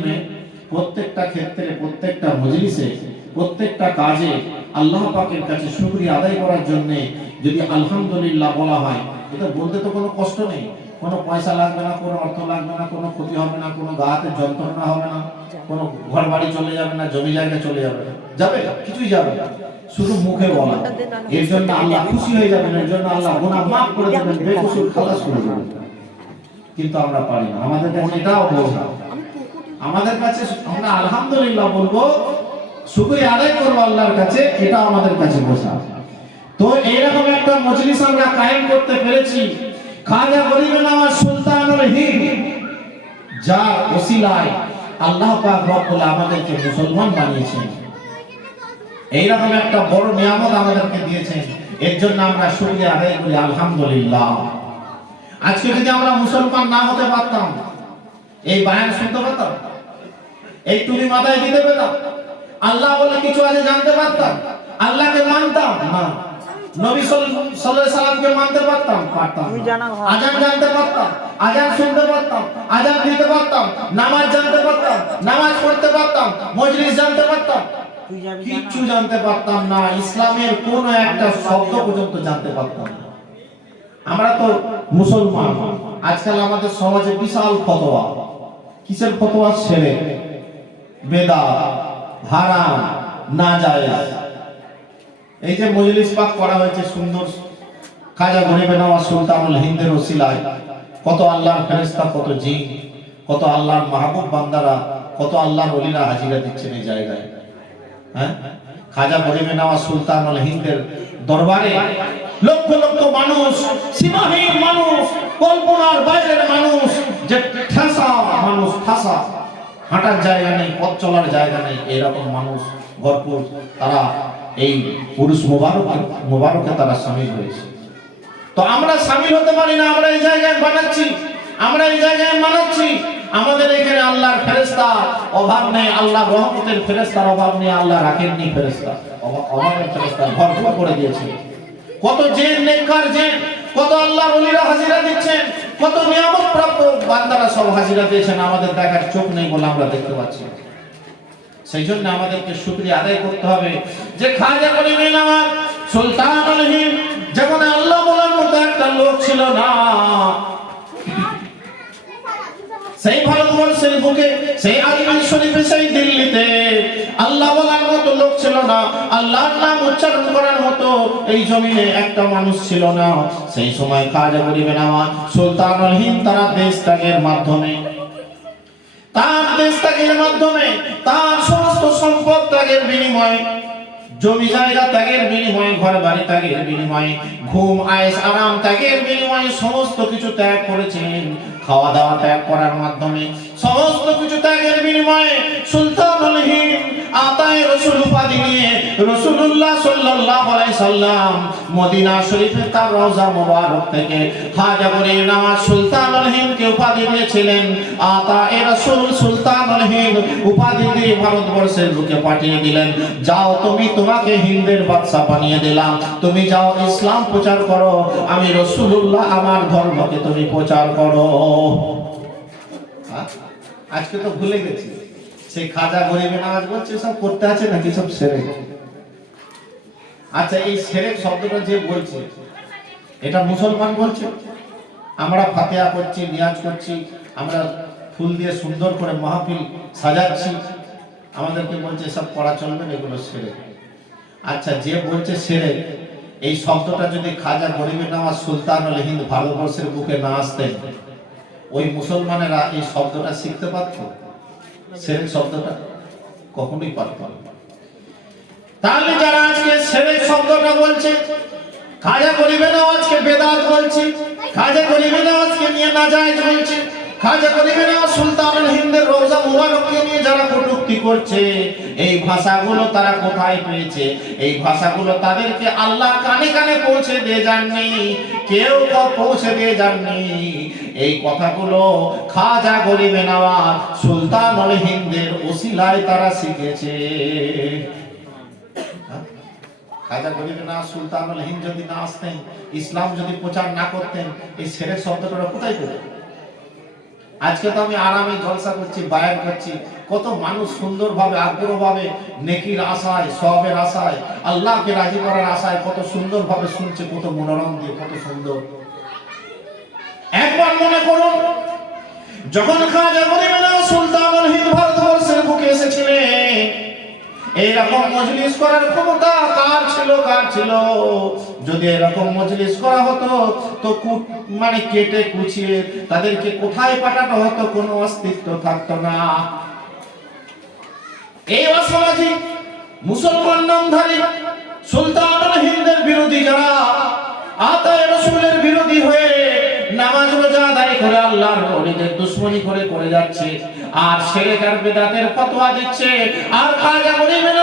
জন্য প্রত্যেকটা ক্ষেত্রে, প্রত্যেকটা মজলিসে, প্রত্যেকটা কাজে আল্লাহ পাকের কাছে শুকরিয়া আদায় করার জন্য যদি আলহামদুলিল্লাহ বলা হয়, এটা বলতে তো কোনো কষ্ট নেই, কোনো পয়সা লাগবে না, কোনো অর্থ লাগবে না, কোনো ক্ষতি হবে না, কোনো গাতে যন্ত্রণা হবে না, কোনো ঘর বাড়ি চলে যাবে না, জমি জায়গা চলে যাবে না, যাবে কিছুই যাবে না, শুধু মুখে বলা। এর জন্য আল্লাহ খুশি হয়ে যাবেন, এর জন্য আল্লাহ গুনাহ মাফ করে দেবেন, বেকসুর খালাস করে দেবেন। কিন্তু আমরা পারি না, আমাদের কাছে এটাও বোঝা। আমাদের কাছে আমরা আলহামদুলিল্লাহ বলবো, শুকরিয়া আদায় করবো আল্লাহর কাছে, এটা আমাদের কাছে বোঝা। তো এইরকম একটা মজলিস আমরা কায়েম করতে পেরেছি, খাজা গরিবে নওয়াজ সুলতানুল হিন্দ, যার ওসিলায় আল্লাহ পাক রব্বুল আমাদেরকে মুসলমান বানিয়েছেন। এইরকম একটা বড় নিয়ামত আমাদেরকে দিয়েছেন, এর জন্য আমরা শুকরিয়া আদায় করি আলহামদুলিল্লাহ। আজকে যদি আমরা মুসলমান না হতে পারতাম, এই বায়ান শুনতে পারতাম, এই টুপি মাথায় দিতে পেতাম, আল্লাহ বলে কিছু আছে জানতে পারতাম, আল্লাহকে মানতাম না, নবী সাল্লাল্লাহু আলাইহি সাল্লামকে মানতে পারতাম, আযান জানতে পারতাম, আযান শুনতে পারতাম, আযান দিতে পারতাম, নামাজ জানতে পারতাম, নামাজ পড়তে পারতাম, মজলিস জানতে পারতাম, কিচ্ছু জানতে পারতাম না, ইসলামের কোন একটা শব্দ পর্যন্ত জানতে পারতাম না। আমরা তো মুসলমান, আজকাল আমাদের সমাজে বিশাল ফতোয়া। কিসের ফতোয়া? শিরক, বেদাত, হারাম, নাজায়েজ। এই যে মজলিস পাক করা হয়েছে সুন্দর, খাজা গরিবে নওয়াজ সুলতানুল হিন্দের ওসিলায় কত আল্লাহর ফেরেশতা, কত জিন, কত আল্লাহর মাহবুব বান্দারা, কত আল্লাহর ওলিরা হাজিরা দিচ্ছেন এই জায়গায়। হ্যাঁ, খাজা গরিবে নওয়াজ সুলতানুল হিন্দের দরবারে লক্ষ লক্ষ মানুষ, সীমাহীন মানুষ, কল্পনার বাইরের মানুষ, যে ঠাসা মানুষ, ঠাসা, হাঁটার জায়গা নেই, পথ চলার জায়গা নেই, এরকম মানুষ ভরপুর, তারা এই পুরুষ মুবারকে তারা শামিল হয়েছে। তো আমরা শামিল হতে পারি না, আমরা এই জায়গায় বানাচ্ছি, আমরা এই জায়গায় মানাচ্ছি। আমাদের এখানে আল্লাহর ফেরেশতা অভাব নেই, আল্লাহর রহমতের ফেরেশতার অভাব নেই, আল্লাহ রাখেননি ফেরেশতা, অভাবের ফেরেশতা ভরপুর করে দিয়েছে। কত জিন, নেককার জিন, কত আল্লাহর ওলিরা হাজিরা দিচ্ছেন, কত নিয়ামত প্রাপ্ত বান্দারা সব হাজিরা দিয়েছেন, আমাদের দেখার চোখ নেই বলে আমরা দেখতে পাচ্ছি। সেই জন্য আমাদেরকে শুকরিয়া আদায় করতে হবে যে খাজা গরিবে নওয়াজ সুলতানুল হিন্দ যেখানে আল্লাহ বলার মতো একটা লোক ছিল না, সেই ভারতবর্ষের বুকে, সেই আজমির শরীফে, সেই দিল্লিতে আল্লাহ বলার মতো লোক ছিল না, আল্লাহর নাম উচ্চারণ করার মতো এই জমিনে একটা মানুষ ছিল না। সেই সময় খাজা গরিবে নওয়াজ সুলতানুল হিন্দ তারা দেশ ত্যাগের মাধ্যমে, তার দেশ ত্যাগের মাধ্যমে, তার সমস্ত সম্পদ ত্যাগের বিনিময়ে, জমি জায়গা ত্যাগের বিনিময়ে, ঘর বাড়ি ত্যাগের বিনিময়ে, ঘুম আয়েশ আরাম ত্যাগের বিনিময়ে সমস্ত কিছু ত্যাগ করেছিলেন। খাওয়া দাওয়া ত্যাগ করার মাধ্যমে, সমস্ত কিছু ত্যাগের বিনিময়ে সুলতানুল হিন্দ আতায়ে রাসূল উপাধি নিয়ে রাসূলুল্লাহ সাল্লাল্লাহু আলাইহি সাল্লাম মদিনা শরীফের তার রওজা মুবারক থেকে খাজা গরিবে নওয়াজ সুলতানুল হিন্দকে উপাধি দিয়েছিলেন। আতায়ে রাসূল সুলতানুল হিন্দ উপাধি দিয়ে ভারতবর্ষের বুকে পাঠিয়ে দিলেন, যাও তুমি, তোমাকে হিন্দের বাদশা বানিয়ে দিলাম, তুমি যাও ইসলাম প্রচার করো, আমি রাসূলুল্লাহ আমার ধর্মকে তুমি প্রচার করো। আজকে তো ভুলে গেছি, সেই খাজা গরিবে নওয়াজ বলছে সব করতে আছে নাকি সব শিরক। আচ্ছা, এই শিরক শব্দটা যে বলছে এটা মুসলমান বলছে? আমরা ফাতিহা করছি, নিয়াজ করছি, আমরা ফুল দিয়ে সুন্দর করে মাহফিল সাজাচ্ছি, আমাদেরকে বলছে সব করা চলবে না, এগুলো শিরক। আচ্ছা, যে বলছে শিরক, এই শব্দটা যদি খাজা গরিবে নওয়াজ সুলতানুল হিন্দ ভারতবর্ষের বুকে না আসতেন, ওই মুসলমানেরা এই শব্দটা শিখতে পারত? শিরক শব্দটা কখনোই পারত না। তাহলে যারা আজকে শিরক শব্দটা বলছে, খাজা গরিবে নওয়াজকে বেদাত বলছে, খাজা গরিবে নওয়াজকে নিয়ে নাজায়েজ বলছে, খাজা গরিবে নওয়াজ সুলতানুল হিন্দের রওজা মুবারককে নিয়ে যারা কটূক্তি করছে, এই ভাষাগুলো তারা কোথায় পেয়েছে? এই ভাষাগুলো তাদেরকে আল্লাহ কানে কানে পৌঁছে দিয়ে যাননি, কেউ পৌঁছে দিয়ে যাননি। এই কথাগুলো খাজা গরিবে নওয়াজ সুলতানুল হিন্দের ওসিলায় তারা শিখেছে। খাজা গরিবে নওয়াজ সুলতানুল হিন্দ যদি না আসতেন, ইসলাম যদি প্রচার না করতেন, এই শিরক শব্দটা কোথায় পেতেন? আজকে তো আমি আরামে জলসা করছি, বায়ান করছি, কত মানুষ সুন্দরভাবে আগ্রহভাবে নেকির আশায়, সওয়াবের আশায়, আল্লাহকে রাজি করার আশায় কত সুন্দরভাবে শুনছে, কত মনোরম দিয়ে, কত সুন্দর। একবার মনে করুন, যখন খাজা গরিবের সুলতানুল হিন্দ ভারতবর্ষের বুকে এসেছিলেন, এইরকম মজলিস করার ক্ষমতা কার ছিল? কার ছিল? যদি এরকম মজলিস করা হতো তো মানে কেটে কুচিয়ে তাদেরকে কোথায় পাঠানো হতো, কোনো অস্তিত্ব থাকতো না। এই অসামাজিক মুসলমান নামধারী সুলতানুল হিন্দের বিরোধী যারা, আতায়ে রাসূলের বিরোধী হয়ে নামাজ রোজা আদায় করে আল্লাহর ওলিদের দুশমনি করে যাচ্ছে, আর শিরক আর বিদআতের ফতোয়া দিচ্ছে, আর খাজা গরিবের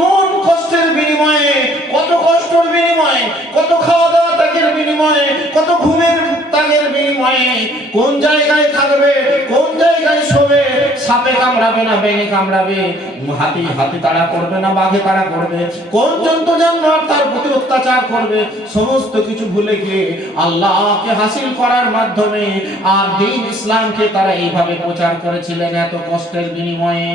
কোন কষ্টের বিনিময়ে, কত কষ্টের বিনিময়ে, কত খাওয়া দাওয়া ত্যাগের বিনিময়ে, কত ঘুমের ত্যাগের বিনিময়ে, কোন জায়গায় থাকবে, কোন জায়গায় শোবে, সাপে কামড়াবে না ব্যাঙে কামড়াবে, হাতি তাড়া করবে না বাঘে তাড়া করবে, কোন জন্তু জানোয়ার তার প্রতি অত্যাচার করবে, সমস্ত কিছু ভুলে গিয়ে আল্লাহকে হাসিল করার মাধ্যমে আর দ্বীন ইসলামকে তারা এইভাবে প্রচার করেছিলেন এত কষ্টের বিনিময়ে।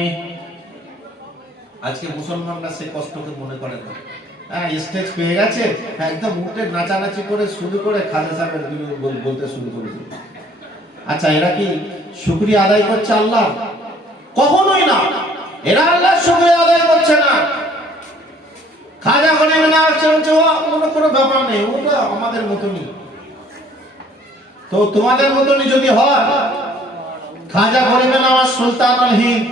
আজকে মুসলমানরা সেই কষ্টকে মনে করে না। হ্যাঁ, স্টেজ পেয়ে গেছে, একদম উঠে নাচানাচি করে শুরু করে খাজা সাহেবের বলতে শুরু করে দিল। আচ্ছা, এরা কি শুকরিয়া আদায় করছে আল্লাহ? কখনোই না, এরা আল্লাহর শুকরিয়া আদায় করছে না। খাজা গরিব না হচ্ছে কোনো ব্যাপার নেই, ওটা আমাদের মতনই। তো তোমাদের মতনই যদি হয়, খাজা গরিবে নওয়াজ সুলতানুল হিন্দ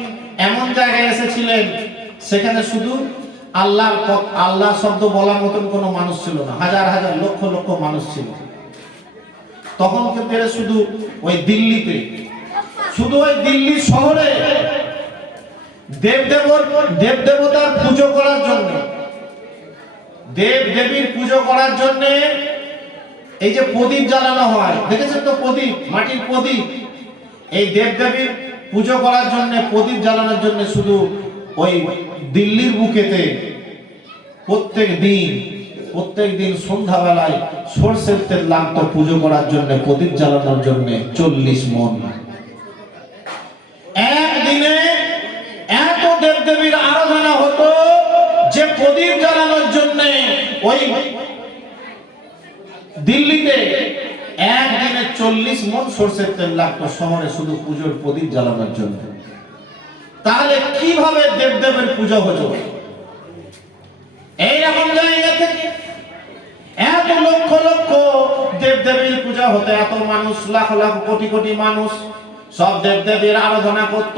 এমন জায়গায় এসেছিলেন, সেখানে শুধু আল্লাহ শব্দ বলার মতন কোনো মানুষ ছিল না, হাজার হাজার লক্ষ লক্ষ মানুষ ছিল। তখন কিন্তু এরা শুধু ওই দিল্লিতে, শুধু ওই দিল্লি শহরে দেবদেবতার পুজো করার জন্য, দেব দেবীর পুজো করার জন্য এই যে প্রদীপ জ্বালানো হয়, দেখেছেন তো প্রদীপ, মাটির প্রদীপ, এই দেবদেবীর পুজো করার জন্য, প্রদীপ জ্বালানোর জন্য শুধু ওই দিল্লির বুকেতে প্রত্যেক দিন সন্ধ্যাবেলায় সরষের তেল লাগতো পুজো করার জন্য, প্রদীপ জ্বালানোর জন্য 40 মণ। একদিনে এত দেবদেবীর আরাধনা হতো যে প্রদীপ জ্বালানোর জন্য ওই দিল্লিতে একদিনে 40 মণ সরষের তেল লাগতো শহরে, শুধু পুজোর প্রদীপ জ্বালানোর জন্য। তাহলে কিভাবে দেবদেবের পূজা হতো? এইরকম জায়গা থেকে এত লক্ষ লক্ষ দেবদেবীর পূজা হতো, এত মানুষ, লাখ লাখ কোটি কোটি মানুষ সব দেবদেবীর আরাধনা করত।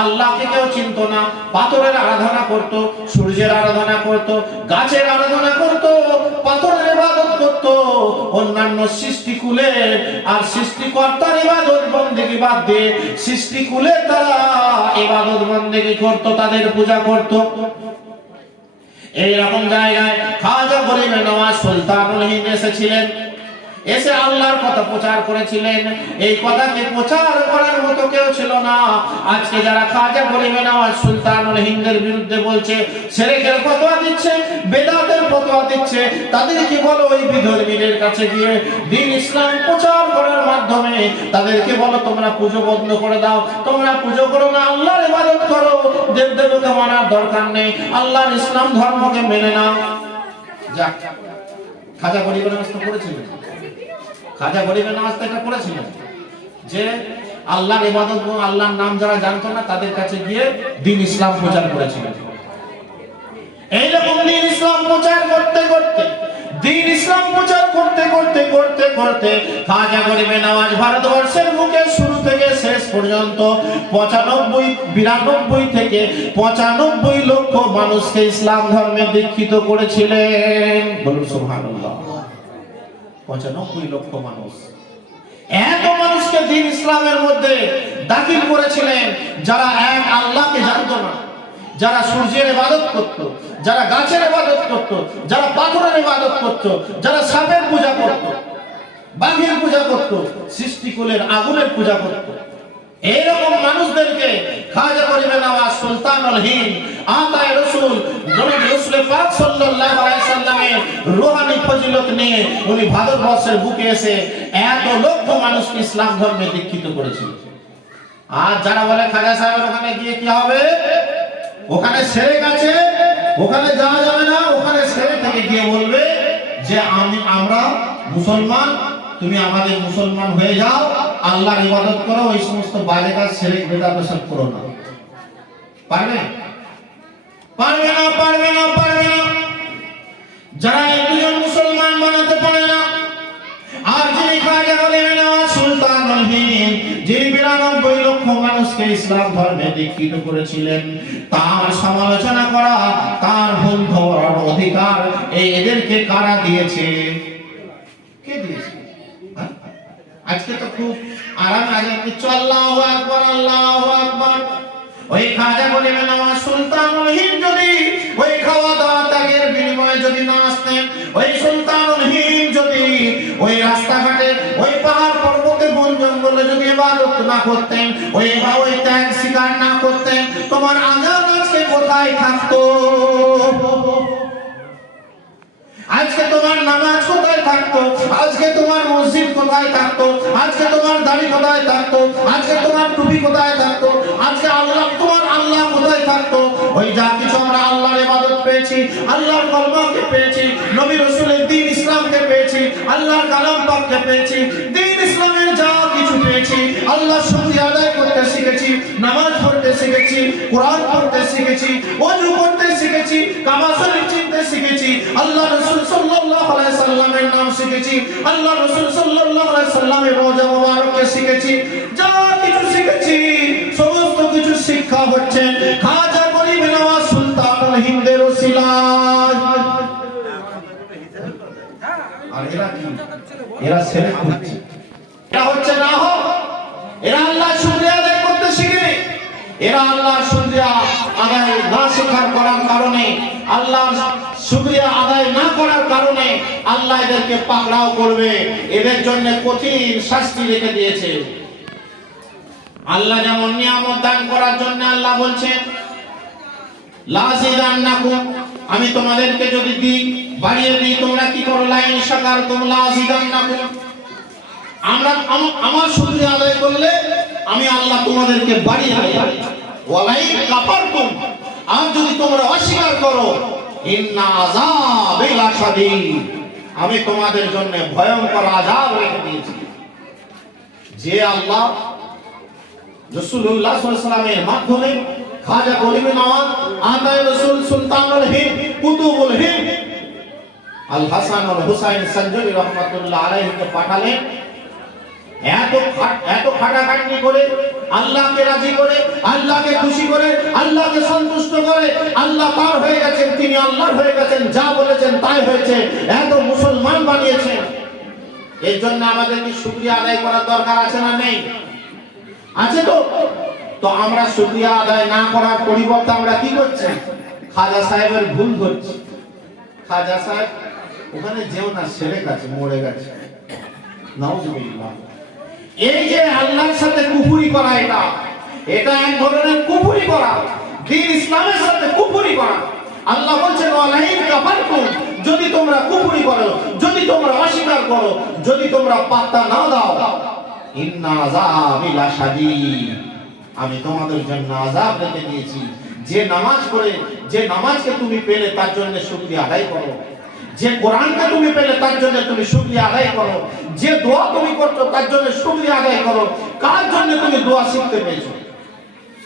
আল্লাহকে কেউ চিনত না, পাথরের আরাধনা করত, সূর্যের আরাধনা করত, গাছের আরাধনা করত, পাথরের ইবাদত করত, অন্যান্য সৃষ্টিকুলের আর সৃষ্টিকর্তার ইবাদত বন্দেগী বাদ দিয়ে সৃষ্টিকুলের তারা ইবাদত বন্দেগী করত, তাদের পূজা করত। এইরকম জায়গায় খাজা গরিবে নওয়াজ সুলতানুল হিন্দ এসেছিলেন, এসে আল্লাহর কথা প্রচার করেছিলেন। এই কথাকে প্রচার করার মতো কেউ ছিল না। আজকে যারা খাজা গরিবে নওয়াজ সুলতানুল হিন্দের বিরুদ্ধে বলছে, শিরকের ফতোয়া দিচ্ছে, বেদাতের ফতোয়া দিচ্ছে, তাদেরকে বলো ওই বিধর্মীদের কাছে গিয়ে দ্বীন ইসলাম প্রচার করার মাধ্যমে তাদেরকে বলো তোমরা পুজো বন্ধ করে দাও, তোমরা পুজো করো না, আল্লাহর ইবাদত করো, দেবদেবকে মানার দরকার নেই, আল্লাহর ইসলাম ধর্মকে মেনে নাও। যাক, খাজা গরিবে নওয়াজ তো করেছিলেন, খাজা গরিবে নওয়াজ এটা করেছিলেন যে আল্লাহর ইবাদত এবং আল্লাহর নাম যারা জানতো না তাদের কাছে গিয়ে দ্বীন ইসলাম প্রচার করেছিলেন। এইরকম দ্বীন ইসলাম প্রচার করতে করতে, দ্বীন ইসলাম প্রচার করতে করতে করতে করতে খাজা গরিবে নওয়াজ ভারতবর্ষের বুকে শুরু থেকে শেষ পর্যন্ত 92 থেকে 95 লক্ষ মানুষকে ইসলাম ধর্মে দীক্ষিত করেছিলেন। বলুন সুবহানাল্লাহ। 95 লক্ষ মানুষ, এত মানুষকে দ্বীন ইসলামের মধ্যে দাখিল করেছিলেন যারা এক আল্লাহকে জানতো না, যারা সূর্যের ইবাদত করত, যারা গাছের ইবাদত করত, যারা পাথরের ইবাদত করত, যারা সাপের পূজা করত, বাঘের পূজা করত, সৃষ্টিকুলের আগুনের পূজা করত। এইরকম মানুষদেরকে খাজা গরিবে নওয়াজ সুলতানুল হিন্দ আতায়ে রাসূল জনাব রাসূল পাক সাল্লাল্লাহু আলাইহি সাল্লামের রূহানি ফজিলত নিয়ে উনি ভারতবর্ষের বুকে এসে এত লক্ষ মানুষকে ইসলাম ধর্মে দীক্ষিত করেছিলেন। আর যারা বলে খাজা সাহেবের ওখানে গিয়ে কি হবে, ওখানে সেরেক আছে, ওখানে যাওয়া যাবে না, ওখানে সেরে থেকে গিয়ে বলবে যে আমরা মুসলমান, তুমি আমাদের মুসলমান হয়ে যাও, আল্লাহর ইবাদত করো, ওই সমস্ত বাজে কাজ সেরেক বেদাত সব করো না। পারবে? পারবে না, পারবে না, পারবে না। যারা একজন মুসলমান বানাতে পারে না, আর যিনি খাজা গরিবে নওয়াজ সুলতানুল হিন্দ, যিনি 92 লক্ষ মানুষকে ইসলাম ধর্মে দীক্ষিত করেছিলেন, তার সমালোচনা করা, তার ভুল ধরার অধিকার এদেরকে কারা দিয়েছে? কে দিয়েছে? আজকে তো খুব আরামে আজান দিচ্ছ, আল্লাহু আকবার, আল্লাহু আকবার। ওই খাজা গরিবে নওয়াজ সুলতানুল হিন্দ যদি ওই খাওয়া দাওয়া ত্যাগের বিনিময়ে যদি না আসতেন, ওই সুলতানুল হিন্দ যদি ওই রাস্তাঘাটে, ওই পাহাড় পর্বতে, বন জঙ্গলে যদি ইবাদত না করতেন, ওই ত্যাগ স্বীকার না করতেন, তোমার আজান আজকে কোথায় থাকতো? আজকে তোমার নামাজ কোথায় থাকতো? আজকে তোমার মসজিদ কোথায় থাকতো? আজকে তোমার দাড়ি কোথায় থাকতো? আজকে তোমার টুপি কোথায় থাকতো? আজকে তোমার আল্লাহ কোথায় থাকতো? ওই যা কিছু আমরা আল্লাহর ইবাদত পেয়েছি, আল্লাহর কলমাকে পেয়েছি, নবী রাসূলের দ্বীন ইসলামকে পেয়েছি, আল্লাহর কালাম পাককে পেয়েছি, দ্বীন ইসলামের যা কিছু পেয়েছি, আল্লাহর শুকরিয়া আদায় করতে শিখেছি, নামাজ পড়তে শিখেছি, কোরআন পড়তে শিখেছি, ওযু করতে শিখেছি, কাবা শরীফ চিনতে শিখেছি, আল্লাহ রাসূল সাল্লাল্লাহু আলাইহি সাল্লামের নাম শিখেছি, আল্লাহ রাসূল সাল্লাল্লাহু আলাইহি সাল্লামের রওজা মুবারককে শিখেছি, যা কিছু শিখেছি সমস্ত কিছু শিক্ষা হচ্ছে খাজা গরিবে নওয়াজ সুলতানুল হিন্দের ওসিলায়। আর এরা কি? এরা সেরেক করছে। এটা হচ্ছে না হোক, এরা আল্লাহর শুকরিয়া আদায় করতে শিখেনি। এরা আল্লাহর শুকরিয়া আদায় না শেখার করার কারণে, আল্লাহর শুকরিয়া আদায় না করার কারণে আল্লাহ এদেরকে পাকড়াও করবে, এদের জন্য কঠিন শাস্তি রেখে দিয়েছে। আল্লাহ যেমন নিয়ামত দান করার জন্য আল্লাহ বলছেন লাযিদান্নাকুম, আমি তোমাদেরকে যদি দিই, বাড়িয়ে দিই, তোমরা কি করো? লাইন শাকারতুম লাযিদান্নাকুম, আমার শুকরিয়া আদায় করলে আমি আল্লাহ তোমাদেরকে বাড়িয়ে দেব। ওয়ালাইন কাফারতুম, আর যদি তোমরা অস্বীকার করো, ইন্না আযাবি লাশাদীদ, আমি তোমাদের জন্য ভয়ঙ্কর আযাব রেখে দিয়েছি। যে আল্লাহ রাসূলুল্লাহ সাল্লাল্লাহু আলাইহি ওয়াসাল্লামের মাধ্যমে খাজা গরিবে নওয়াজ আতায়ে রাসূল সুলতানুল হিন্দ কুতুবুল হিন্দ আল হাসান আল হুসাইন সঞ্জলি রাহমাতুল্লাহ আলাইহিকে পাঠালেন, এত খাটাখাটনি করে, আল্লাহকে রাজি করে, আল্লাহকে খুশি করে, আল্লাহকে সন্তুষ্ট করে, আল্লাহ তার হয়ে গেছেন, তিনি আল্লাহর হয়ে গেছেন, যা বলেছেন তাই হয়েছে, এত মুসলমান বানিয়েছেন। এর জন্য আমাদের কি শুকরিয়া আদায় করার দরকার আছে না নেই? আছে তো। তো আমরা শুকরিয়া আদায় না করার পরিবর্তে আমরা কি করছি? খাজা সাহেবের ভুল ধরছি। খাজা সাহেব ওখানে যেও না, সেরেক আছে, মরে গেছে, নাউজুবিল্লাহ। এই যে আল্লাহর সাথে কুফরি করা, এটা এক ধরনের কুফরি করা, দ্বীন ইসলামের সাথে কুফরি করা। আল্লাহ বলছেন ওয়ালাইন কাফারতুম, যদি তোমরা কুফরি করো, যদি তোমরা অস্বীকার করো, যদি তোমরা পাত্তা না দাও, ইন্না আযাবি লাশাদীদ, আমি তোমাদের জন্য আযাব রেখে দিয়েছি। যে নামাজ পড়ে, যে নামাজকে তুমি পেলে তার জন্য শুকরিয়া আদায় করো, যে কোরআনকে তুমি পেলে তার জন্য তুমি শুকরিয়া আদায় করো, যে দোয়া তুমি করছো তার জন্য শুকরিয়া আদায় করো। কার জন্য তুমি দোয়া শিখতে পেয়েছো?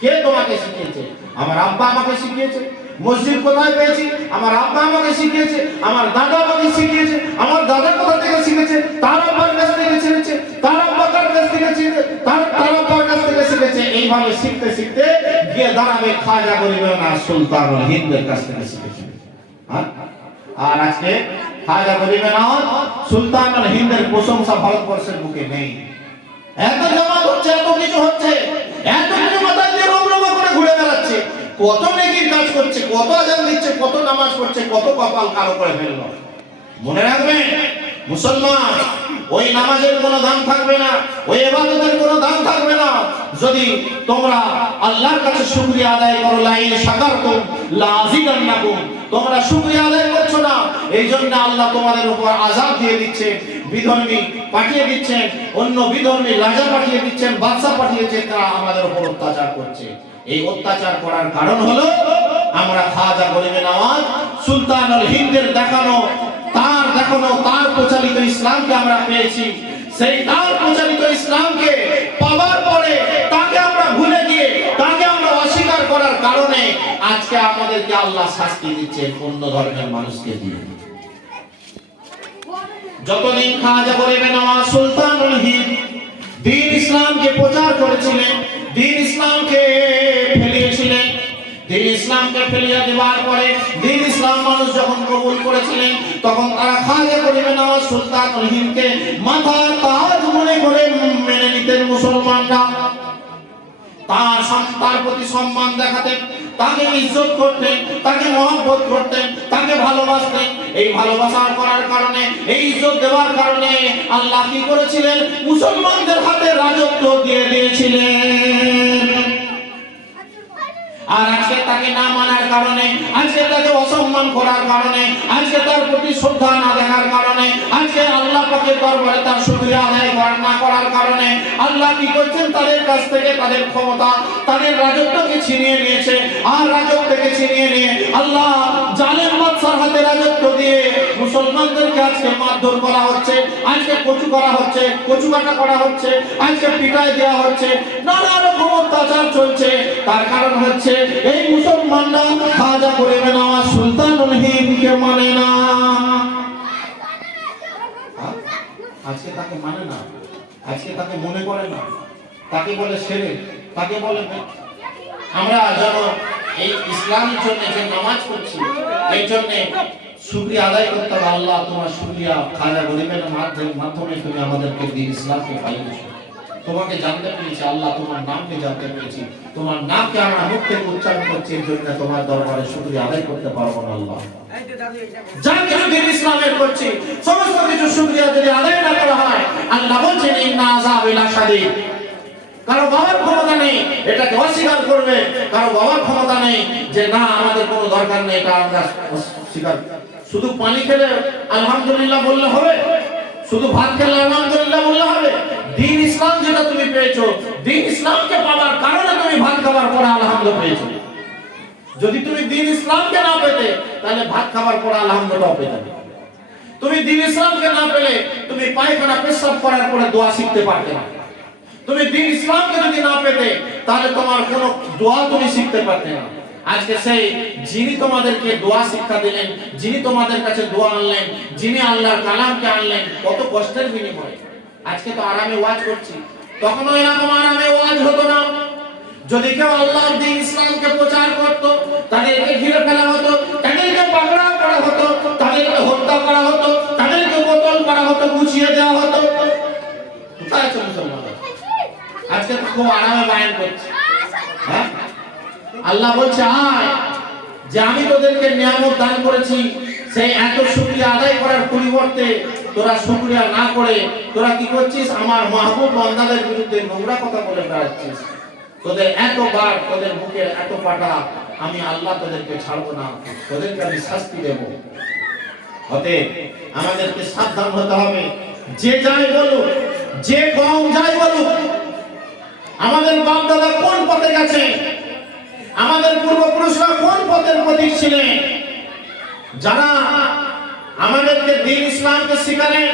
কে তোমাকে শিখিয়েছে? আমার আব্বা আমাকে শিখিয়েছে। মসজিদ কোথায় পেয়েছি? আমার আব্বা আমাকে শিখিয়েছে, আমার দাদা আমাকে শিখিয়েছে, আমার দাদা কোথা থেকে শিখেছে? তার আব্বার কাছ থেকে শিখেছে, তার আব্বার কাছ থেকে শিখেছে, তার আব্বার কাছ থেকে শিখেছে। এইভাবে শিখতে শিখতে গিয়ে দাঁড়াবে খাজা গরিবে নওয়াজ সুলতানুল হিন্দের কাছ থেকে শিখেছে। আর আজকে খাজা গরিবে নওয়াজ সুলতানুল হিন্দের প্রশংসা ভারতবর্ষের বুকে নেই। এত জামাত হচ্ছে, এত কিছু হচ্ছে, এত কিছু মাথায় দিয়ে রমরমা করে ঘুরে বেড়াচ্ছে, কত নেকির কাজ করছে, কত আজান দিচ্ছে, কত নামাজ পড়ছে, কত কপাল কালো করে ফেললো। মনে রাখবেন মুসলমান, ওই নামাজের কোনো দাম থাকবে না, ওই ইবাদতের কোনো দাম থাকবে না যদি তোমরা আল্লাহর কাছে শুকরিয়া আদায় করো। লা ইন শাকারতুম লা আযীদান্নাকুম। তোমরা শুকরিয়া আদায় করছো না, এই জন্য আল্লাহ তোমাদের উপর আযাব দিয়ে দিচ্ছে, বিধর্মী পাঠিয়ে দিচ্ছেন, অন্য বিধর্মী রাজা পাঠিয়ে দিচ্ছেন, বাদশা পাঠিয়েছে, তারা আমাদের উপর অত্যাচার করছে। এই অত্যাচার করার কারণ হলো আমরা খাজা গরিবে নওয়াজ সুলতানুল হিন্দের দেখানো তার প্রচলিত ইসলামকে আমরা পেয়েছি। সেই তার প্রচলিত ইসলামকে পাওয়ার পরে তাকে আমরা ভুলে গিয়ে তাকে আমরা অস্বীকার করার কারণে আজকে আমাদেরকে আল্লাহ শাস্তি দিচ্ছেন অন্য ধর্মের মানুষকে দিয়ে। যতদিন খাজা গরিবে নওয়াজ সুলতানুল হিন্দ দ্বীন ইসলামকে প্রচার করেছিলেন, দ্বীন ইসলামকে ফেলিয়েছিলেন, দ্বীন ইসলামকে ফেলিয়ে দেওয়ার পরে দ্বীন ইসলাম মানুষ যখন কবুল করেছিলেন, তখন তারা খাজা গরিবে নওয়াজ সুলতানুল হিন্দকে মাথার তাজ মনে করে মেনে নিতেন মুসলমানরা। তার প্রতি সম্মান দেখাতেন, তাকে ইজ্জত করতেন, তাকে মহব্বত করতেন, তাকে ভালোবাসতেন। এই ভালোবাসার করার কারণে, এই ইজ্জত দেওয়ার কারণে আল্লাহ কি করেছিলেন? মুসলমানদের হাতে রাজত্ব দিয়ে দিয়েছিলেন। আর আজকে তাকে না মানার কারণে, আজকে তাকে অসম্মান করার কারণে, আজকে তার প্রতি শ্রদ্ধা না দেখার কারণে, আজকে আল্লাহ পাকের দরবারে তার শুকরিয়া আদায় না করার কারণে আল্লাহ কি করছেন? তাদের কাছ থেকে তাদের ক্ষমতা, তাদের রাজত্বকে ছিনিয়ে নিয়েছে। আর রাজত্বকে ছিনিয়ে নিয়ে আল্লাহ জালেম বাদশার হাতে রাজত্ব দিয়ে মুসলমানদেরকে আজকে মারধর করা হচ্ছে, আজকে কচু করা হচ্ছে, কচু কাটা করা হচ্ছে, আজকে পিটাই দেওয়া হচ্ছে, নানা রকম অত্যাচার চলছে। তার কারণ হচ্ছে এই মুসলমানরা খাজা গরিবে নওয়াজ সুলতানুল হিন্দকে মানে না। আজকে তাকে মানে না, আজকে তাকে মনে করে না, তাকে বলে ছেলে, তাকে বলে। আমরা যেন এই ইসলামের জন্য যে নামাজ পড়ছি, এই জন্য শুকরিয়া আদায় করতে হবে। আল্লাহ তোমার শুকরিয়া, খাজা গরিবের মাধ্যমে তুমি আমাদেরকে দ্বীন ইসলামকে পাইয়েছো, তোমাকে জানতে পেরেছি। আল্লাহ তোমার নামকে জানতে পেরেছি, তোমার নামকে আমরা মুখ থেকে উচ্চারণ করছি, এই জন্য তোমার দরবারে শুকরিয়া আদায় করতে পারবো না। আল্লাহ যা কিছু দ্বীন ইসলামের করছি, সমস্ত কিছু শুকরিয়া যদি আদায় না করা হয়, আল্লাহ বলছেন ইন্না আযাবি লাশাদীদ। কারো বাবার ক্ষমতা নেই এটাকে অস্বীকার করবে, কারো বাবার ক্ষমতা নেই যে না আমাদের কোনো দরকার নেই এটা আমরা স্বীকার। শুধু পানি খেলে আলহামদুলিল্লাহ বললে হবে? শুধু ভাত খেলে আলহামদুলিল্লাহ বললে হবে? দ্বীন ইসলাম যেটা তুমি পেয়েছো, দ্বীন ইসলামকে পাওয়ার কারণে তুমি ভাত খাবার পরে আলহামদুলিল্লাহ পেয়েছো। যদি তুমি দ্বীন ইসলামকে না পেতে তাহলে ভাত খাবার পরে আলহামদুলিল্লাহ পেতে না। তুমি দ্বীন ইসলামকে না পেলে তুমি পায়খানা পেশাব করার পরে দোয়া শিখতে পারতে না। তুমি দ্বীন ইসলামকে যদি না পেতে তাহলে তোমার কোনো দোয়া তুমি শিখতে পারতে না। আজকে সেই যিনি তোমাদেরকে দোয়া শিক্ষা দিলেন, যিনি তোমাদের কাছে দোয়া আনলেন, যিনি আল্লাহর কালামকে আনলেন, কত কষ্টের বিনিময়ে। আজকে তো আরামে ওয়াজ করছি, তখন এরকম আরামে ওয়াজ হতো না। যদি কেউ আল্লাহর দ্বীন ইসলামকে প্রচার করত, তাদেরকে ঘিরে ফেলা হতো, তাদেরকে পাকড়াও করা হতো, তাদেরকে হত্যা করা হতো, তাদেরকে কতল করা হতো, গুছিয়ে দেওয়া হতো। কোথায় আছে মুসলমান? আজকে তো খুব আরামে বায়ান করছে। হ্যাঁ, আল্লাহ বলছে আয় যে আমি তোদেরকে নিয়ামত দান করেছি, সেই এত শুকরিয়া আদায় করার পরিবর্তে তোরা শুকরিয়া না করে তোরা কি করছিস? আমার মাহবুব বান্দাদের বিরুদ্ধে নোংরা কথা বলে বেড়াচ্ছিস। তোদের এতবার, তোদের বুকের এত পাটা, আমি আল্লাহ তোদেরকে ছাড়বো না, তোদেরকে আমি শাস্তি দেব। অতএব আমাদেরকে সাবধান হতে হবে। যে যাই বলুক, যে কম যাই বলুক, আমাদের বাপ দাদা কোন পথে গেছে, আমাদের পূর্বপুরুষরা কোন পথের প্রতীক ছিলেন, যারা আমাদেরকে দ্বীন ইসলামকে শিখালেন,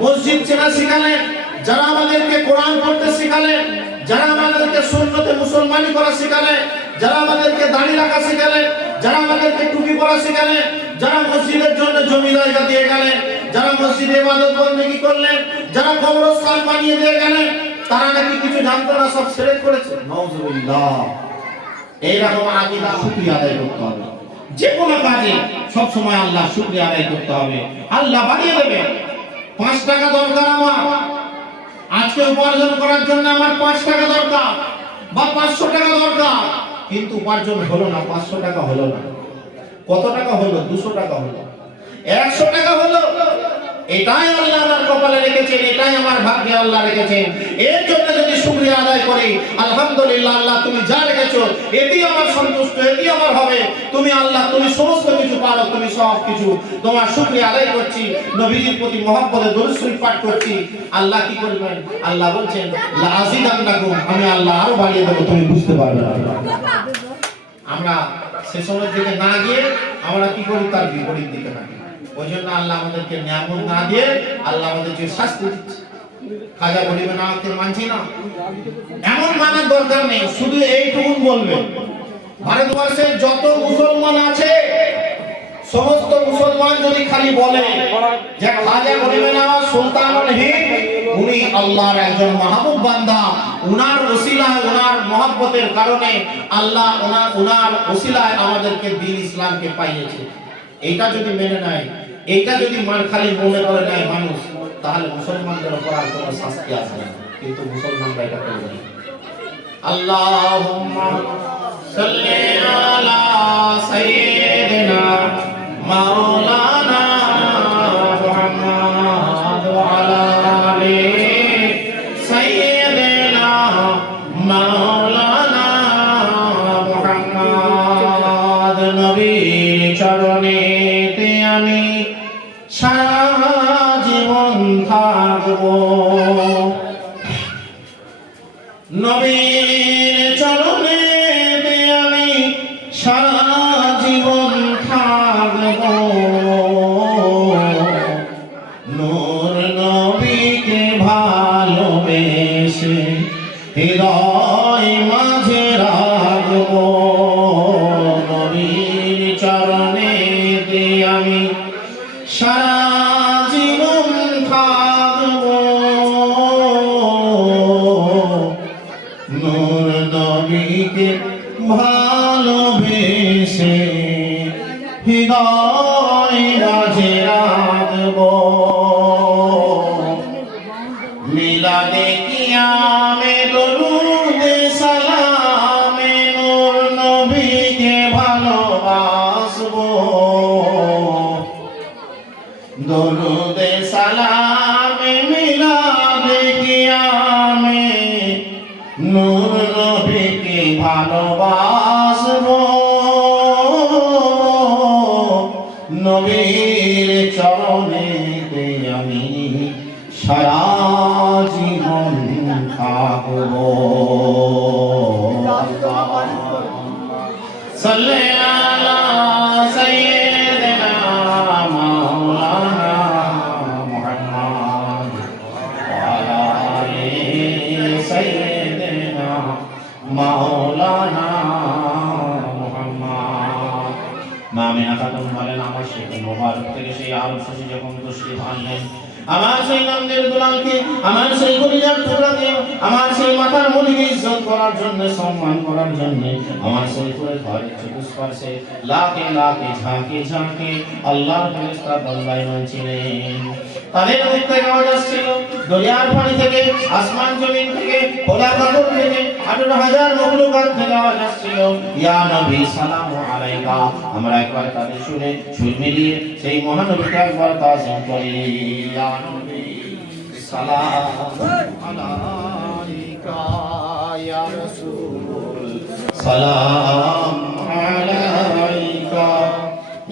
মসজিদ চেনা শিখালেন, যারা আমাদেরকে কোরআন পড়তে শিখালেন, যারা আমাদেরকে সুন্নতে মুসলমানি করা শিখালেন, যারা আমাদেরকে দাড়ি রাখা শিখালেন, যারা আমাদেরকে টুপি পরা শিখালেন, যারা মসজিদের জন্য জমি জায়গা দিয়ে গেলেন, যারা মসজিদে ইবাদত বন্দেগী করলেন, যারা কবরস্থান বানিয়ে দিয়ে গেলেন, তারা নাকি কিছু জানতো না, সব ছেড়ে করেছে। নাউজুবিল্লাহ। এইরকম আকীদা শুকরিয়া আদায় করতে হবে। যে কোনো কাজে সব সময় আল্লাহ শুকরিয়া আদায় করতে হবে। আল্লাহ বাড়িয়ে দেবে। 5 টাকা দরকার আমার, আজকে উপার্জন করার জন্য আমার 5 টাকা দরকার বা 500 টাকা দরকার, কিন্তু উপার্জন হলো না, 500 টাকা হলো না। কত টাকা হলো? 200 টাকা হলো, 100 টাকা হলো। এটাই আল্লাহ আমার কপালে রেখেছেন, এটাই আমার ভাগ্যে আল্লাহ রেখেছেন। এর জন্য যদি শুকরিয়া আদায় করি, আলহামদুলিল্লাহ আল্লাহ তুমি যা রেখেছো এতেই আমার সন্তুষ্ট, এতেই আমার হবে। তুমি আল্লাহ, তুমি সমস্ত কিছু পারো, তুমি সব কিছু, তোমার শুকরিয়া আদায় করছি, নবীজির প্রতি মহব্বতে দরুদ শরীফ পাঠ করছি। আল্লাহ কি করবেন? আল্লাহ বলছেন লাযিদান্নাকুম, আমি আল্লাহ আরো বাড়িয়ে দেব, তুমি বুঝতে পারবে না। আমরা সে সময়ের দিকে না গিয়ে আমরা কি করি? তার বিপরীত দিকে থাকি। ওই জন্য আল্লাহ আমাদেরকে নিয়ামত না দিয়ে আল্লাহ আমাদেরকে শাস্তি দিচ্ছে। খাজা বলিবে না আমাকে মানছি না, এমন মানার দরকার নেই, শুধু এইটুকুন বলবেন ভারতবর্ষের যত মুসলমান আছে সমস্ত মুসলমান যদি খালি বলে যে খাজা বলিবে না সুলতানুল হিন্দ উনি আল্লাহর একজন মাহবুব বান্দা, উনার ওসিলায় উনার মহব্বতের কারণে আল্লাহ উনার ওসিলায় আমাদেরকে দ্বীন ইসলামকে পাইয়েছে, এইটা যদি মেনে নেয়, এইটা যদি খালি মনে করে নেয় মানুষ, তাহলে মুসলমানদের উপর আর কোনো শাস্তি আসবে না। কিন্তু মুসলমানরা এটা করবে না। আল্লাহুম্মা সাল্লি আলা সাইয়্যিদিনা মাওলানা মুহাম্মাদ ওয়া আলা আলি সাইয়্যিদিনা মাওলানা মুহাম্মাদ। নবীর চরণেতে আমি সারা জীবন থাকবো, নবীর চরণেতে আমি সারা জীবন থাকবো। নূর নবীকে ভালোবেসে হৃদয় মাঝে রাখবো, নবীর চরণেতে আমি সারা জীবন থাকবো। নূর নবীকে ভালোবেসে হৃদয় মাঝে রাখবো। মিলাদে কিয়ামে দরুদে সালামে নূর নবীকে ভালোবাসবো, দরুদে সালামে মিলাদে কিয়ামে নূর নবীকে ভালোবাসবো। নবীর চরণেতে আমি সারা জীবন থাকবো। সাল্লি আলা সাইয়্যিদিনা মাওলানা মুহাম্মদ ওয়া আলা আলি সাইয়্যিদিনা মাওলানা মুহাম্মদ। মামিনা খাতুন বলেন, আমার সেই মোবারক থেকে সেই আরব শশী যখন তশরিফ আনলেন, আমার সেই নন্দের দুলালকে, আমার সেই কলিজার টুকরাকে, আমার সেই মাথার মনিকে ইজ্জত করার জন্য, সম্মান করার জন্য, আমার সেই করে ঘরের চতুষ্পার্শ্বে লাখে লাখে ঝাঁকে ঝাঁকে আল্লাহর ফেরেশতা দণ্ডায়মান ছিলেন। তাদের মুখ থেকে আওয়াজ আসছিল, দরিয়ার পানি থেকে, আসমান জমিন থেকে, খোলা পাথর থেকে, 18,000 মখলুকাত থেকে আওয়াজ আসছিল, ইয়া নবী সালামু আলাইকা। আমরা একবার তাদের শুনে সুর মিলিয়ে সেই মহানবীকে একবার তাজিম করি, ইয়া নবী সালামু আলাইকা ইয়া রাসূল সালাম আলাইকা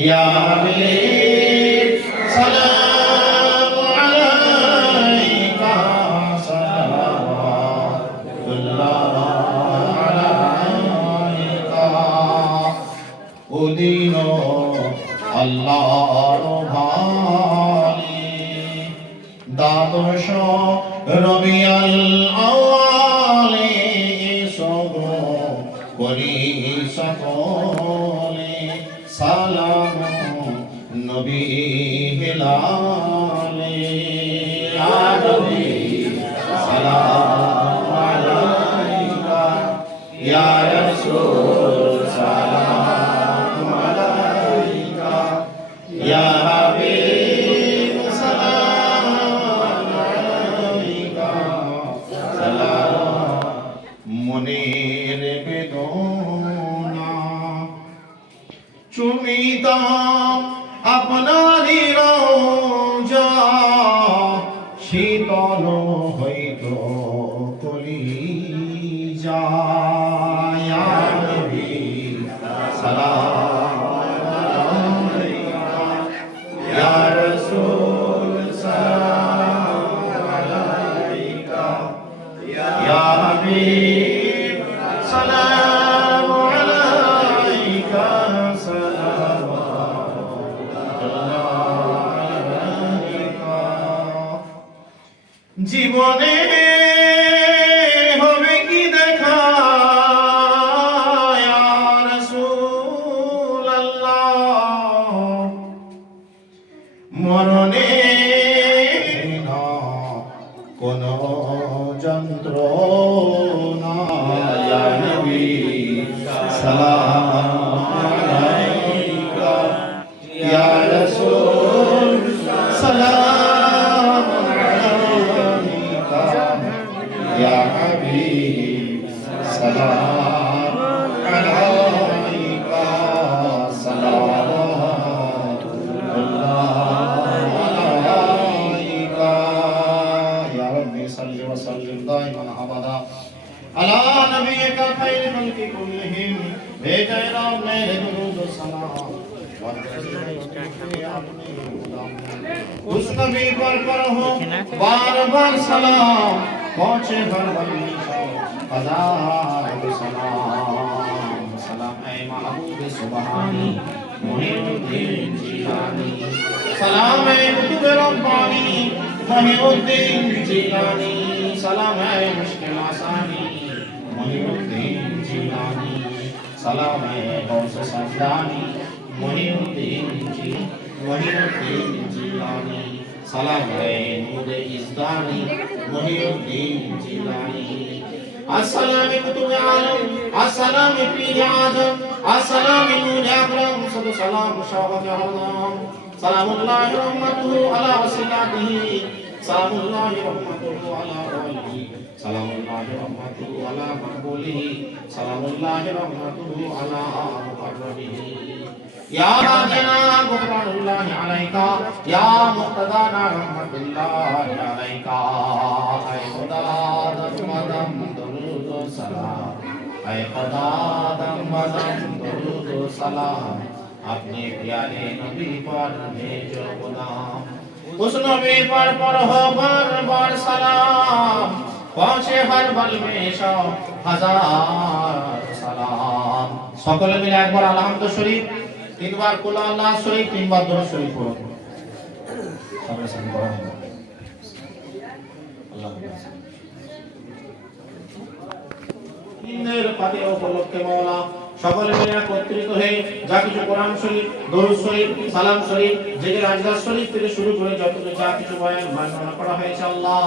ইয়া হাবিব সালাম দিন আল্লাহর ভালি দ্বাদশ রবিউল আউয়ালে সব করি সকলে সালাম নবী হেলালে ইয়া নবী সালাম আলাইকা ইয়া রাসূল সালাম আলাইকা ইয়া হাবিব সালাম আলাইকা সালাম। মনের বেদনা চুমিতাম আপনারই রওজা সালাম আলাইকা ইয়া রাসূল সালাম আলাইকা ইয়া হাবিব সালাম আলাইকা সালাম আলাইকা। জীবনে হবে কি দেখা ইয়া রাসূলুল্লাহ, মরণে না কোনো যন্ত্রণা ইয়া নবী সালাম আলাইকা ইয়া রাসূল সালাম আলাইকা ইয়া হাবিব সালাম আলাইকা সালাওয়াতুল্লাহ আলাইকা ইয়া রাব্বি সাল্লি ওয়া সাল্লিম দাইমান আবাদা আলা নবিয়িকা খায়রুল খালকি কুল্লিহিম भेजा राम मेरे दुरूद सलाम उस नबी पर हो बार बार सलाम पहुंचे हर बंदी हजार सलाम सलाम है महबूब सुबहानी मुहीउद्दीन जिलानी सलाम है कुतुब रब्बानी मुहीउद्दीन जिलानी सलाम है मुश्किल आसानी मुहीउद्दीन जिलानी सलाम है गौस समदानी मुहीउद्दीन जिलानी सलाम है नूर इज़दानी मुहीउद्दीन जिलानी अस्सलाम कुतुब आलम अस्सलाम पीर आजम अस्सलाम नूर अकरम सब सलाम शौकत आलम सलामुल्लाह रहमतुहु अला वसीलातिही सलामुल्लाह रहमतुहु अला वलिही सलामुल्लाह रहमतुहु अला मकबूलिही सलामुल्लाह रहमतुहु अला मुकर्रबिही या जना गुफरानुल्लाह अलैका या मुक्तदाना रहमतुल्लाह अलैका ऐ खुदा दम दुरूद सलाम ऐ खुदा दम दुरूद सलाम अपने प्यारे नबी पर भेजो गुलाम उस नबी पर हो बार बार सलाम पहुंचे हर बल में सौ हजार सलाम সকলে মিলে একবার আলহামদুলিল্লাহ শরীফ তিনবার কুল আল্লাহ শরীফ তিনবার দরুদ শরীফ পড়ুন সবাই সামনে পড়া হবে আল্লাহ দিনের পাতে উপলক্ষে মাওলা সকলে মিলে একত্রিত হয়ে যা কিছু কোরআন শরীফ দরুদ শরীফ সালাম শরীফ জিকির আজকার শরীফ থেকে শুরু করে যত যা কিছু বয়ান বর্ণনা করা হয়েছে আল্লাহ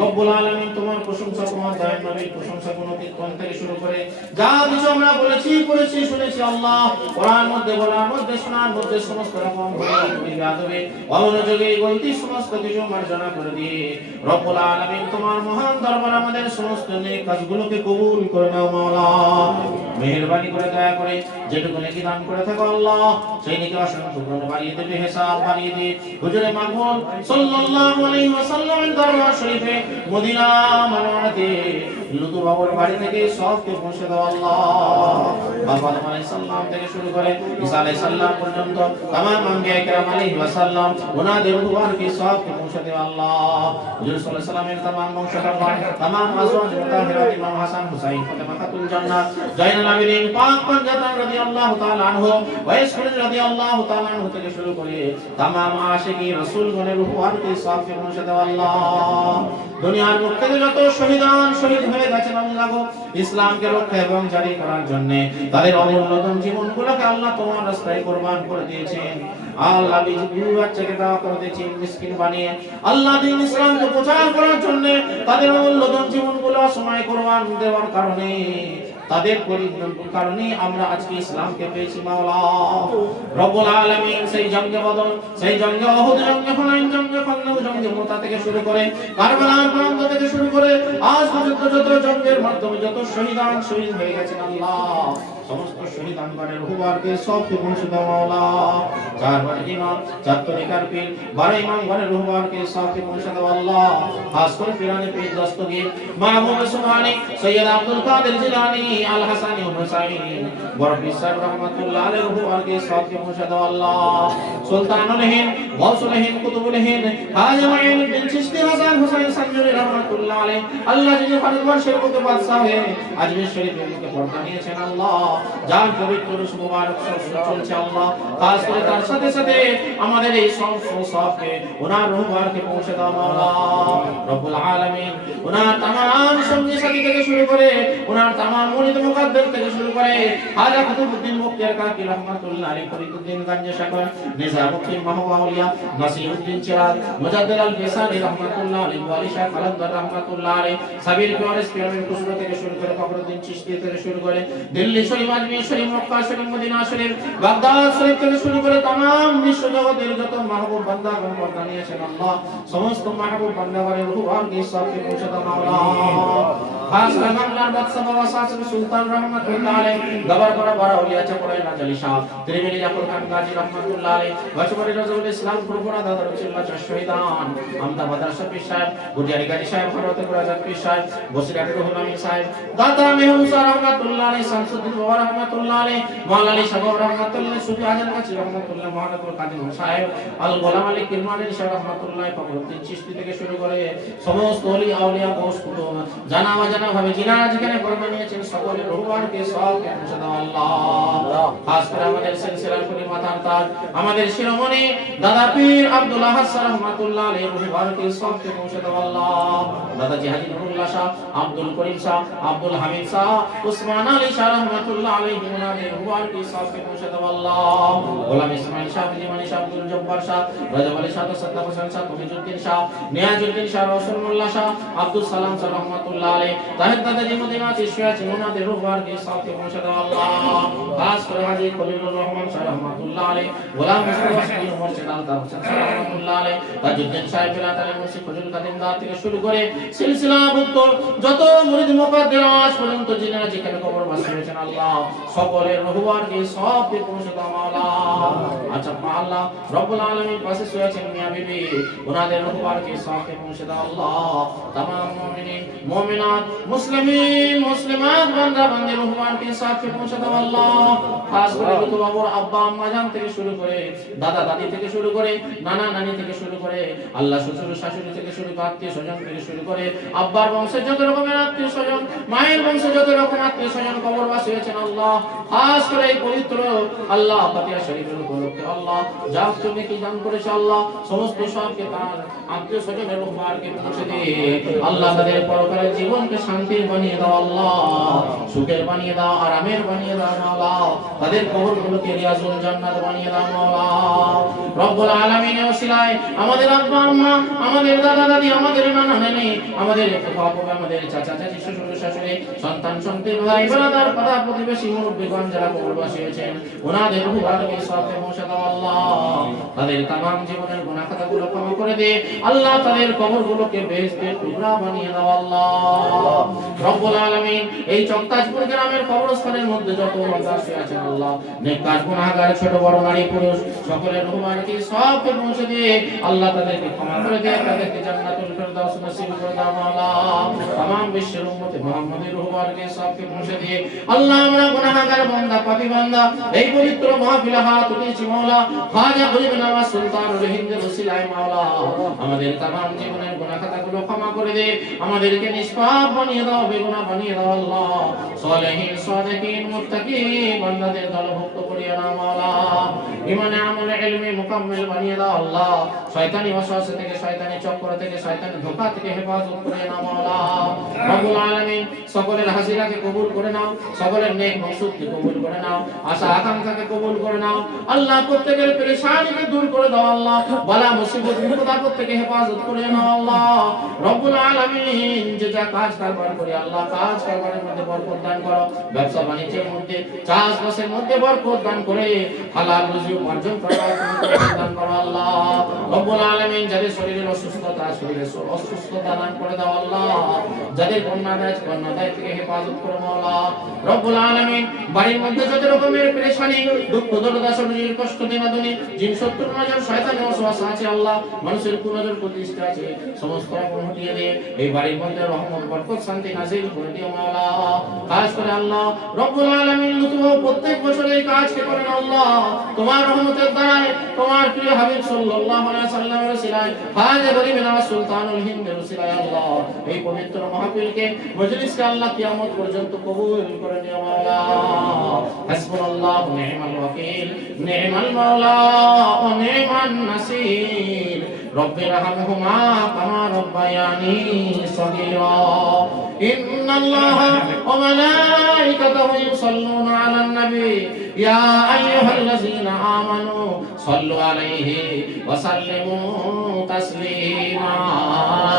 রব্বুল আলামিন তোমার প্রশংসা তোমার দয়ার নবীর প্রশংসা গুণকীর্তন থেকে শুরু করে যা কিছু আমরা বলেছি পড়েছি শুনেছি আল্লাহ কোরআন মধ্যে বলার মধ্যে শোনার মধ্যে সমস্ত রকম বিয়াদবে অমনোযোগে গলতি সমস্ত কিছু মার্জনা করে দিয়ে রব্বুল আলামিন তোমার মহান দরবার আমাদের সমস্ত নেক কাজগুলোকে কবুল করে নাও মাওলা মেহেরবানি করে দয়া করে যেটুকু নেকি দান করে থাকো আল্লাহ সেই নেকি অসংখ্য গুণ বাড়িয়ে দেবে হিসাব বাড়িয়ে দিয়ে হুজুরে মাকবুল সাল্লাল্লাহু আলাইহি ওয়াসাল্লামের দরবার শরীফে মদিনা মনোয়ারাতে লুতু বাবুর বাড়ি থেকে সবকে পৌঁছে দাও আল্লাহ বাবা আদম আলাইহিস সালাম থেকে শুরু করে ঈসা আলাইহিস সালাম পর্যন্ত तमाम আম্বিয়া কিরাম আলাইহিস ওয়াসাল্লাম ওনাদের রূহানকে সবকে পৌঁছে দাও আল্লাহ হুজুর সাল্লাল্লাহু আলাইহি সাল্লামের तमाम বংশধর तमाम আজওয়াজ মুতাহহিরাত ইমাম হাসান হুসাইন ফাতেমাতুল জান্নাত জাইনুল আবেদিন পাক পাঞ্জাতান রাদিয়াল্লাহু তাআলা আনহু ওয়াইস কুরআন রাদিয়াল্লাহু তাআলা আনহু থেকে শুরু করে तमाम আশিকি রাসূলগণের রূহানকে সবকে পৌঁছে দাও আল্লাহ দুনিয়ার মুক্তি যত শহীদান শহীদ হয়ে গেছেন আল্লাহ গো ইসলামকে রক্ষা এবং জারি করার জন্য তাদের অমূল্য জীবনগুলোকে আল্লাহ তোমার রাস্তায় কুরবান করে দিয়েছেন আল্লাহ বিজু বাচ্চাকে দাওয়া করে দিয়েছেন মিসকিন বানিয়ে আল্লাহ দ্বীন ইসলামকে প্রচার করার জন্য তাদের অমূল্য জীবনগুলো সময় কুরবান দেওয়ার কারণে তাদের পরিবর্তনের কারণে আমরা আজকে ইসলামকে পেয়েছি মাওলা রব্বুল আলামিন সেই জঙ্গে বদর সেই জঙ্গে উহুদ জঙ্গে হুনাইন জঙ্গে খন্দক জঙ্গে মুতা থেকে শুরু করে কারবালার প্রান্ত থেকে শুরু করে আজ পর্যন্ত যত জঙ্গের মাধ্যমে যত শহীদান শহীদ হয়ে গেছেন আল্লাহ সমস্ত শহীদ আনবারের রুহবারকে সবকে পৌঁছে দাও মাওলা। চারবার ইমাম, চার তরিকার পীর, 12 ইমাম ঘরের রুহবারকে সবকে পৌঁছে দাও আল্লাহ। খাস করে পীরানে পীর দস্তগীর মাহবুব সুবহানী সৈয়দ আব্দুল কাদের জিলানী আল হাসানী হুসাইন বরফি সাহেব রহমাতুল্লাহ আলাইহি রুহবারকে সবকে পৌঁছে দাও আল্লাহ। সুলতানুল হিন্দ, গাউসুল হিন্দ, কুতুবুল হিন্দ খাজা মাইনুদ্দিন চিশতি হাসান হুসাইন সানজুরি রহমাতুল্লাহ আলাইহি আল্লাহ যিনি ভারতবর্ষের বুকে বাদশা হয়ে আজমির শরীফের বুকে পর্দা নিয়েছেন আল্লাহ, যার পবিত্র রূহ মুবারক চলছে আল্লাহ। খাস করে তার সাথে সাথে আমাদের এই সবকে ওনার রুহবারকে পৌঁছে দাও মাওলা রব্বুল আলামিন। ওনার तमाम সঙ্গী সাথী থেকে শুরু করে ওনার तमाम মুরিদ মুকাদ্দার থেকে শুরু করে খাজা কুতুবউদ্দিন মুক্তিয়ার কাকি রহমাতুল্লাহ আলাইহি, ফরিদউদ্দিন গঞ্জ শাকর, নিজামউদ্দিন মাহবুব আউলিয়া, নাসিরউদ্দিন চিরাগ, মুজাদ্দিদ আল ফিসানি রহমাতুল্লাহ আলাইহি, ওয়ালি শাহ খালান্দার রহমাতুল্লাহ আলাইহি, সাবির পিয়ারেস পিয়ারের কুসুর থেকে শুরু করে ফখরউদ্দিন চিশতি থেকে শুরু করে দিল্লি শরীফ, আজমির শরীফ, মক্কা শরীফ, মদিনা শরীফ, বাগদাদ শরীফ থেকে শুরু করে तमाम বিশ্ব জগতের যত মাহবুব বান্দাগণ পর্দা নিয়েছেন আল্লাহ, সমস্ত মাহবুব বান্দাগণের রুহবারকে সবকে পৌঁছে দাও মাওলা। খাস করে বাংলার বাদশা বাবা শাসক সুলতান রহমাতুল্লাহ আলাইহি, গবরপাড়া বারাউলিয়া চাপড়ায় নাজালি শাহ, ত্রিবেণী জাফর খান গাজী রহমাতুল্লাহ আলাইহি, বছরে রজবুল ইসলাম পুরপুরা দাদা রসুল্লাহ শহীদান আমদাবাদ আশরাফ পীর সাহেব, গুডিয়ারি গাজী সাহেব, হযরতপুর আজাদ পীর সাহেব, বসিরহাটের রুহুল আমিন সাহেব, দাতা মেহমুসা রহমাতুল্লাহ আলাইহি, শামসুদ্দিন বাবা রহমাতুল্লাহ আলাইহি, মাওলানা আলী সাহেব রহমাতুল্লাহ, সুফি আজম গাজী রহমাতুল্লাহ, মহানপুর কাজী সাহেব, আল গোলাম আলী কিরমানি সাহেব রহমাতুল্লাহ, ফখরউদ্দিন চিশতি থেকে শুরু করে সমস্ত ওলি আউলিয়া গৌস কুতুব জানা অজানা ভাবে যিনারা যেখানে পর্দা নিয়েছেন সকলের রুহবারকে সবকে পৌঁছে দাও আল্লাহ। খাস করে আমাদের সিলসিলার কুলি মাথার তাজ আমাদের শিরোমণি দাদা পীর আব্দুল হাসান রহমাতুল্লাহ আলাইহি রুহবারকে সবকে পৌঁছে দাও আল্লাহ। দাদা জি হাজী নুরুল্লাহ শাহ, আব্দুল করিম শাহ, আব্দুল হামিদ শাহ, উসমান আলী শাহ রহমাতুল্লাহ আলাইহি ওনাদের রুহবারকে সবকে পৌঁছে দাও আল্লাহ। গোলাম ইসমাইল শাহ, জীবনী শাহ, আব্দুল জব্বার শাহ, রাজব আলী শাহ, সাদ্দাম হোসেন শাহ, তমিজউদ্দিন শাহ, নিয়াজউদ্দিন শাহ, রাসূলুল্লাহ শাহ, আব্দুল সালাম শাহ রহমাতুল্লাহ আলাইহি, তাহের দাদা জি মদিনা চিশতিয়া ওনাদের রুহবারকে সবকে পৌঁছে দাও আল্লাহ। খাস করে হাজী খলিলুর রহমান শাহ রহমাতুল্লাহ আলাইহি, গোলাম মুস্তাফা শাহ মুর্শিদ আলতাফ হোসেন শাহ রহমাতুল্লাহ আলাইহি, তাজউদ্দিন সাহেব বিলাত আলী মুন্সি ফজল কাদিম দা থেকে শুরু করে সিলসিলাভুক্ত যত মুরিদ মুকাদ্দার আজ পর্যন্ত যিনারা যেখানে কবরবাসী হয়েছেন আল্লাহ সকলের রুহবারকে সবকে পৌঁছে দাও মাওলা। আচ্ছা আল্লাহ রব্বুল আলামিন পাশে শুয়েছেন মিয়া বিবি, ওনাদের রুহবারকে সবকে পৌঁছে দাও আল্লাহ। तमाम মুমিনিন মুমিনাত মুসলিমিন মুসলিমাত বান্দা বান্দি রুহবারকে সবকে পৌঁছে দাও আল্লাহ। খাস করে তো বাবার আব্বা আম্মা জান থেকে শুরু করে দাদা দাদি থেকে শুরু করে নানা নানি থেকে শুরু করে আল্লাহ শ্বশুর শাশুড়ি থেকে শুরু করে আত্মীয় স্বজন থেকে শুরু করে আব্বার বংশের যত রকমের আত্মীয় স্বজন, মায়ের বংশের যত রকম আত্মীয় স্বজন কবরবাসী হয়েছেন আল্লাহ। খাস করে এই পবিত্র আল্লাহ ফাতিহা শরীফের উপলক্ষে আল্লাহ যা তুমি কি দান করেছো আল্লাহ সমস্ত সবকে তার আত্মীয় স্বজনের রুহবারকে পৌঁছে দিয়ে আল্লাহ তাদের পরকালের জীবনকে শান্তির বানিয়ে দাও আল্লাহ, সুখের বানিয়ে দাও, আরামের বানিয়ে দাও মাওলা, তাদের কবরগুলোকে রিয়াজুল জান্নাত বানিয়ে দাও মাওলা রব্বুল আলামিনের ওসিলায় আমাদের আব্বা আম্মা, আমাদের দাদা দাদি, আমাদের নানা নানি, আমাদের ফুফা আমাদের চাচা চাচি, শ্বশুর শাশুড়ি, সন্তান সন্ততি, ভাই ব্রাদার, পাড়া প্রতিবেশী, মুরব্বিগণ যারা কবরবাসী হয়েছেন ওনাদের রুহবারকে সবকে পৌঁছে দাও আল্লাহ। তাদের तमाम জীবনের গুনাহ খাতাগুলো ক্ষমা করে দে আল্লাহ, তাদের কবরগুলোকে বেহেশতের টুকরা বানিয়ে দাও আল্লাহ রব্বুল আলামিন। এই চকতাজপুর গ্রামের কবরস্থানের মধ্যে যত বান্দা আছেন আল্লাহ নেককার গুনাহগার ছোট বড় নারী পুরুষ সকলের রুহবারকে সবকে পৌঁছে দিয়ে আল্লাহ তাদেরকে ক্ষমা করে দে, তাদেরকে জান্নাতুল ফেরদাউস নসিব করে দাও মাওলা। तमाम বিশ্বের উম্মতে মুহাম্মাদের রুহবারকে সবকে পৌঁছে দিয়ে আল্লাহ আমরা গুনাহগার বান্দা পাপী বান্দা এই পবিত্র মাহফিলে হাত উঠিয়েছি মাওলা, খাজা গরিব নওয়াজ সুলতানুল হিন্দের ওসিলায় মাওলা আমাদের तमाम জীবনের গুনাহ খাতাগুলো ক্ষমা করে দে, আমাদেরকে নিষ্পাপ বানিয়ে দাও, বেগুনাহ বানিয়ে দাও আল্লাহ। সালেহিন সাদিকিন মুত্তাকিন বান্দাদের দলভুক্ত করিও না মাওলা, ঈমানে আমলে ইলমে মুকাম্মিল বানিয়ে দাও আল্লাহ। শয়তানি ওয়াসওয়াসা থেকে, শয়তানি চক্কর থেকে, শয়তানি ধোঁকা থেকে হেফাজত করিও না মাওলা রব্বুল আলামিন। সকলের হাজিরাকে কবুল করে নাও, সকলের নেক মাকসুদকে কবুল করে নাও, আশা আকাঙ্ক্ষাকে কবুল করে নাও আল্লাহ। প্রত্যেকের পেরেশানিকে দূর করে দাও আল্লাহ, বালা মুসিবত বিপদ আপদ থেকে হেফাজত করে নাও আল্লাহ রব্বুল আলামিন। যে যা কাজ কারবার করি আল্লাহ কাজ কারবারের মধ্যে বরকত দান করো, ব্যবসা বাণিজ্যের মধ্যে চাষবাসের মধ্যে বরকত দান করে হালাল রুজি উপার্জন করার তুমি দান করো আল্লাহ। রব্বুল আলামিন যাদের শরীরের অসুস্থতা দান করে দাও আল্লাহ। যাদের কন্যাদায় থেকে হেফাজত করো মাওলা। রব্বুল আলামিন বাড়ির মধ্যে যত রকমের পেরেশানি দুঃখ দরদা শরীরের কষ্ট দিনাদুনি জিন শত্রুর নজর শয়তানের ওয়াসওয়াসা আছে আল্লাহ, মানুষের কুনজর প্রতিষ্ঠা আছে, সমস্ত রকম হটিয়ে দিয়ে এই বাড়ির মধ্যে রহমত বরকত শান্তি নাযিল করে দিও মাওলা। খাস করে আল্লাহ রব্বুল আলামিন লুতুফ প্রত্যেক বছর এই কাজকে করেন আল্লাহ তোমার রহমতের দ্বারায়, তোমার প্রিয় হাবিব সাল্লাল্লাহু আলাইহি সাল্লামের ওসিলায়, হাজে গরিবের সুলতানুল হিন্দের ওসিলায় আল্লাহ এই পবিত্র মাহফিলকে মজলিসকে আল্লাহ কিয়ামত পর্যন্ত কবুল করে নিও মাওলা। হাসবুনাল্লাহু নি'মাল ওয়াকিল নি'মাল মাওলা ওয়া নি'মান নাসির। রব্বিরহামহুমা কামা রাব্বায়ানি সগীরা। ইন্নাল্লাহা ওয়া মালাইকাতাহু ইউসাল্লুনা আলান নবী ইয়া আইয়ুহাল্লাযীনা আমানু সাল্লু আলাইহি ওয়া সাল্লিমু তাসলিমা।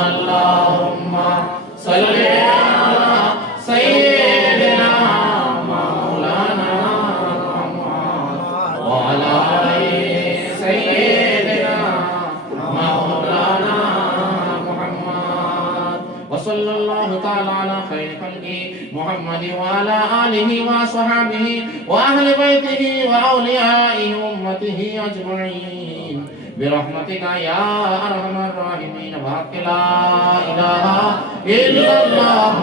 আল্লাহুম্মা সাল্লি আলা সাইয়্যিদিনা মাওলানা মুহাম্মদ ওয়া আলা আলি সাইয়্যিদিনা মাওলানা মুহাম্মদ ওয়া সাল্লাল্লাহু তাআলা আলা খায়রি খালকি محمد وعلى آله وصحبه وأهل بيته وأوليائه وأمته أجمعين برحمتك يا أرحم الراحمين. بحق لا إله إلا الله.